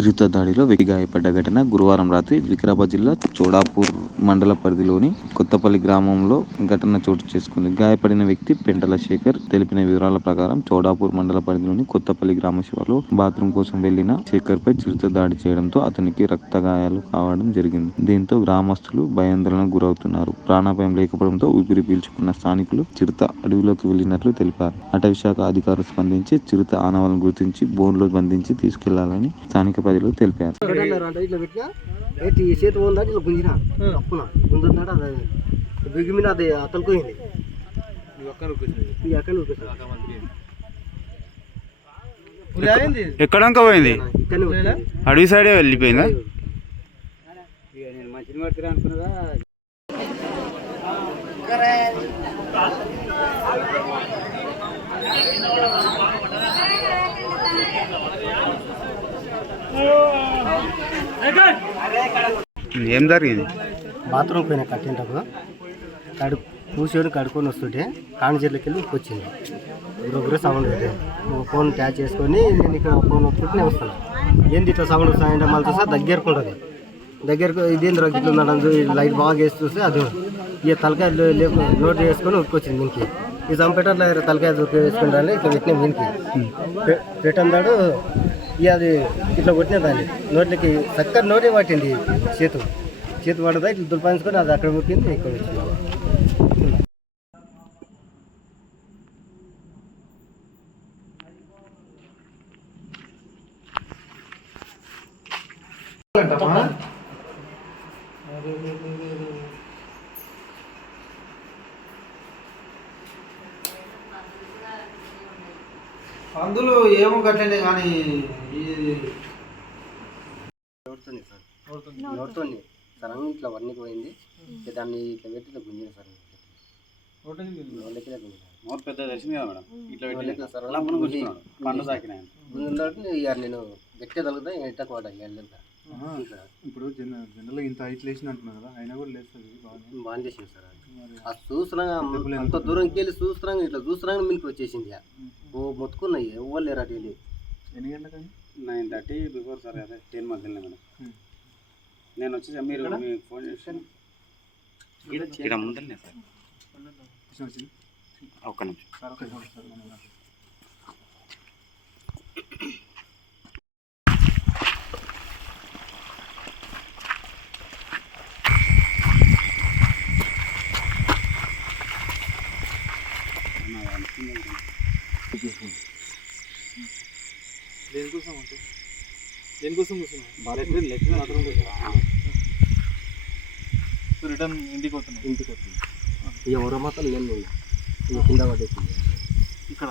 చిరుత దాడిలో వ్యక్తి గాయపడ్డ ఘటన గురువారం రాత్రి వికారాబాద్ జిల్లా చోడాపూర్ మండల పరిధిలోని కొత్తపల్లి గ్రామంలో ఘటన చోటు చేసుకుంది. గాయపడిన వ్యక్తి పెంటల శేఖర్. తెలిపిన వివరాల ప్రకారం చోడాపూర్ మండల పరిధిలోని కొత్తపల్లి గ్రామ శివారులో బాత్రూమ్ కోసం వెళ్లిన శేఖర్ పై చిరుత దాడి చేయడంతో అతనికి రక్త గాయాలు కావడం జరిగింది. దీంతో గ్రామస్తులు భయాందోళనకు గురవుతున్నారు. ప్రాణాపాయం లేకపోవడంతో ఊపిరి పీల్చుకున్న స్థానికులు చిరుత అడవిలోకి వెళ్లినట్లు తెలిపారు. అటవీశాఖ అధికారులు స్పందించి చిరుత ఆనవాలను గుర్తించి బోన్లో బంధించి తీసుకెళ్లాలని స్థానిక ప్రజలు తెలిపారు. ఎక్కడంకా పోయింది? అడవి సైడే వెళ్ళిపోయిందా? ఏం జరిగింది? బాత్రూమ్ పోయిన కట్టింటప్పుడు కూర్చొని కడుక్కొని వస్తుంటే కాణిజర్లకి వెళ్ళి వచ్చింది. గురుగురు సౌండ్ అయితే ఫోన్ ట్యాచ్ చేసుకొని నేను ఇక్కడ ఫోన్ వస్తుంటే నేను వస్తాను. ఏంది ఇట్లా సౌండ్ వస్తాయంటే మళ్ళీ చూస్తే దగ్గరకు ఉంటుంది. దగ్గరకు ఇదేంద్ర గిట్లు ఉందండి, లైట్ బాగా వేసి చూస్తే అది ఇక తలకాయ నోట్ వేసుకొని ఉక్కొచ్చింది మీనికి. ఈ చంపేటర్లో తలకాయ వేసుకుని రాని ఇట్లా పెట్టిన మీనికి పెట్టందాడు. ఇక అది ఇట్లా కొట్టిన దాన్ని నోట్లకి చక్కర నోటే పట్టింది. చేతు పడదా ఇట్లా దులిపాయించుకొని అది అక్కడ ముట్టింది, ఇక్కడ వచ్చింది. అందులో ఏమో కట్టండి కానీ నోటితో సార్ ఇట్లా వన్నీ పోయింది. దాన్ని ఇట్లా పెట్టి ఇట్లా గుంజిన సార్. పెద్ద తెలిసింది కదా మేడం. గుంజిన నేను గట్టిగా తగ్గుతా ఎట్ట కోట ఇప్పుడు జనరల్గా ఇంత హైట్ లేచిన అంటున్నా కదా, అయినా కూడా లేదు బాగా చేసింది సార్. అది చూస్తున్నాగా అంత దూరంకి వెళ్ళి చూస్తున్నాగా ఇట్లా చూస్తున్నాగా మీకు వచ్చేసింది. ఓ మొత్తుకున్నాయి ఎవ్వరు లేరు అటు వెళ్ళి. ఎన్ని గంటలకని? 9:30 బిఫోర్ సార్. అదే 10 మధ్యలో మేడం. నేను వచ్చేసి మీరు మీకు ఫోన్ చేశాను. ఇక్కడ ముందరనే సార్. ఒక్క నిమిషం సార్. దేనికోసం అంటే దేనికోసం కూర్చున్నాం? రిటర్న్ ఇంటికి వస్తున్నాం. ఎవరో మాత్రం నేను కింద పడేసింది ఇక్కడ.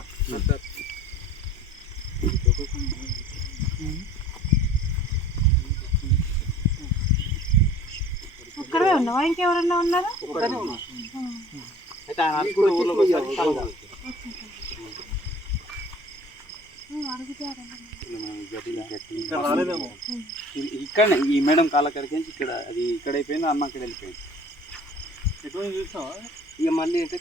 ఒక్కడే ఉన్నావా? ఇంకెవరన్నా ఉన్నారా? అయితే ఆయన ఇక్కడ ఈ మేడం కాలకరికి ఇక్కడ అది ఇక్కడ అయిపోయింది. అమ్మ అక్కడ వెళ్ళిపోయింది. ఎటువంటి చూస్తావా? ఇక మళ్ళీ అంటే